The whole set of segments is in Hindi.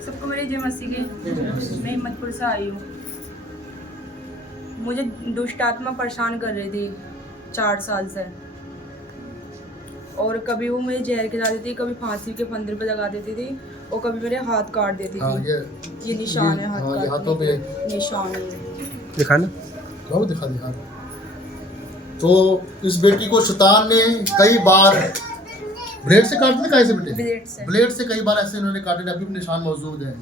सबको मेरी जय मसीह की। मैं हिम्मतपुर से आई हूँ। मुझे दुष्ट आत्मा परेशान कर रही थी 4 साल से, और कभी वो मुझे जहर खिला देती, कभी फांसी के फंदे पे लगा देती थी, और कभी मेरे हाथ काट देती थी। ये निशान है हाथों पे, निशान है। दिखाना दिखा। तो इस बेटी को शैतान ने कई बार ब्लेड से काटते थे, कैसे बेटे? ब्लेड से कई बार ऐसे इन्होंने काटे, अभी भी निशान मौजूद है।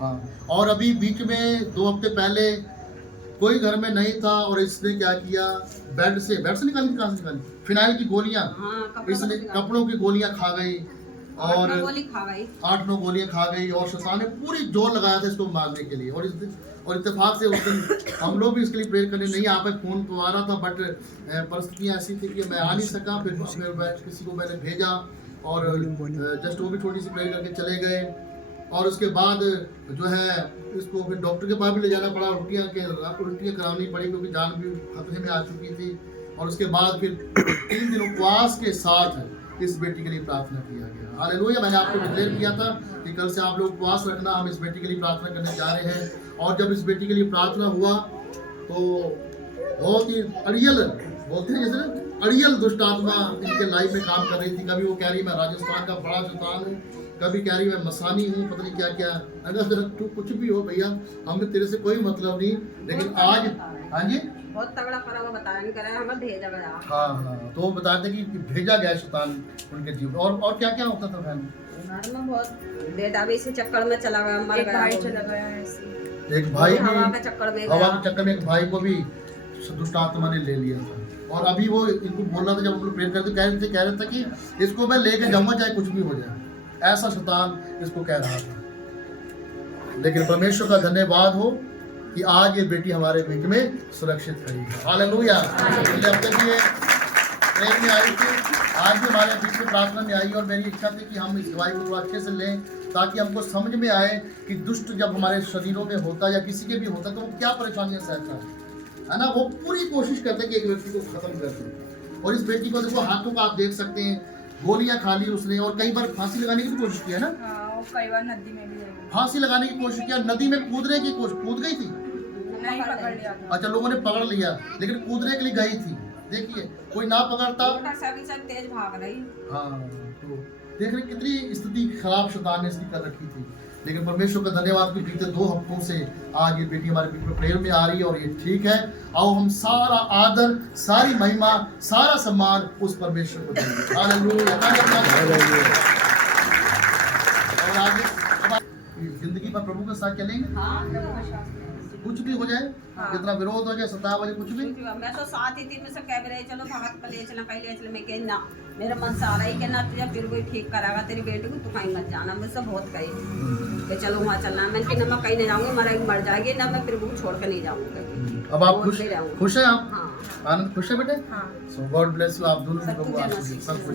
हाँ, और अभी बीच में 2 हफ्ते पहले कोई घर में नहीं था और इसने क्या किया, बेड से निकाली, कहाँ से निकाली? फिनाइल की गोलियां, इसने कपड़ों की गोलियां खा गई और 8-9 गोलियां खा गई, और शैतान ने पूरी जोर लगाया था इसको मारने के लिए। और इत्तेफाक से उस दिन हम लोग भी इसके लिए प्रेयर करने नहीं आ पाए, फोन तो आ रहा था, बट परिस्थितियाँ ऐसी थी कि मैं आ नहीं सका। फिर किसी को मैंने भेजा और जस्ट वो भी छोटी सी प्रेयर करके चले गए। और उसके बाद जो है इसको फिर डॉक्टर के पास भी ले जाना पड़ा, उल्टियाँ करानी पड़ी क्योंकि जान भी खतरे में आ चुकी थी। और उसके बाद फिर 3 दिन उपवास के साथ इस बेटी के लिए प्रार्थना किया गया। हालेलुया। मैंने आपको डिक्लेयर किया था कि कल से आप लोग उपवास रखना, हम इस बेटी के लिए प्रार्थना करने जा रहे हैं। और जब इस बेटी के लिए प्रार्थना हुआ तो बहुत ही अड़ियल, बोलते हैं जैसे अड़ियल दुष्ट आत्मा इनके लाइफ में काम कर रही थी। कभी वो कह रही मैं राजस्थान का बड़ा शैतान हूँ, कभी कह रही मैं मसानी हूँ, पता नहीं क्या क्या। अगर तू कुछ भी हो भैया, हमें तेरे से कोई मतलब नहीं। लेकिन आज हाँ जी बहुत तगड़ा करा हुआ बताया नहीं करा, हमें भेजा गया। हाँ, तो वो बताते कि भेजा गया शैतान उनके जीवन। और क्या क्या होता था बहन? घर में बहुत बेटा भी इसी चक्कर में चला गया, मर गया, चला गया ऐसे। एक भाई भी हवा के चक्कर में एक भाई को भी दुष्ट आत्मा ने ले लिया था। और अभी वो इनको बोल रहा था, जब हम लोग प्रेयर करते कह रहे थे कि इसको मैं लेके जाऊंगा चाहे कुछ भी हो जाए, ऐसा शैतान इसको कह रहा था। लेकिन परमेश्वर का धन्यवाद हो कि आज ये बेटी हमारे बीच में सुरक्षित खड़ी है। हालेलुया। अब तक ये प्रेयर में आई थी, आज भी हमारे बीच में प्रार्थना में आई, और मेरी इच्छा थी कि हम इस दवाई को थोड़ा अच्छे से लें ताकि हमको समझ में आए कि दुष्ट जब हमारे शरीरों में होता है या किसी के भी होता है तो वो क्या परेशानियां सहता है ना। वो पूरी कोशिश करते हैं कि एक व्यक्ति को खत्म कर दें। और इस बेटी को देखो, हाथों का आप देख सकते हैं, गोलियां खा ली उसने, और कई बार फांसी लगाने की भी कोशिश की है ना। कई बार नदी में भी फांसी लगाने की कोशिश किया, नदी में कूदने की कोशिश, कूद गई थी। नहीं पकड़ लिया था। अच्छा, लोगों ने पकड़ लिया, लेकिन कूदने के लिए गई थी। देखिए, कोई ना पकड़ता। तेज भाग रही। हाँ, तो देख रहे कितनी स्थिति खराब शैतान ने इसकी कर रखी थी। लेकिन परमेश्वर का धन्यवाद कि बीते 2 हफ्तों से आज ये बेटी हमारे बीच में प्रेयर में आ रही है और ये ठीक है। आओ हम सारा आदर, सारी महिमा, सारा सम्मान उस परमेश्वर को देंगे। हालेलुया। और आगे जिंदगी पर प्रभु के साथ चलेंगे, कुछ भी हो जाए, कितना विरोध हो जाए, सताव हो जाए, कुछ भी। मैं तो साथ ही थी, मुझसे कह रहे चलो भगत को ले चला, कहीं ले चला। मैं कह ना, मेरा मन से आ रहा है कि ना तुझे फिर कोई ठीक कराएगा तेरी बेटी को, तू कहीं मत जाना। मुझसे बहुत कही कि चलो वहाँ चलना। मैंने कि ना मैं कहीं नहीं जाऊँगी, मर जाएगी ना, मैं फिर वो छोड़ कर नहीं जाऊँगी। अब आप खुश हैं आप? हाँ। आनंद खुश है बेटे? हाँ। सो गॉड ब्लेस यू। आप दोनों को सब कुछ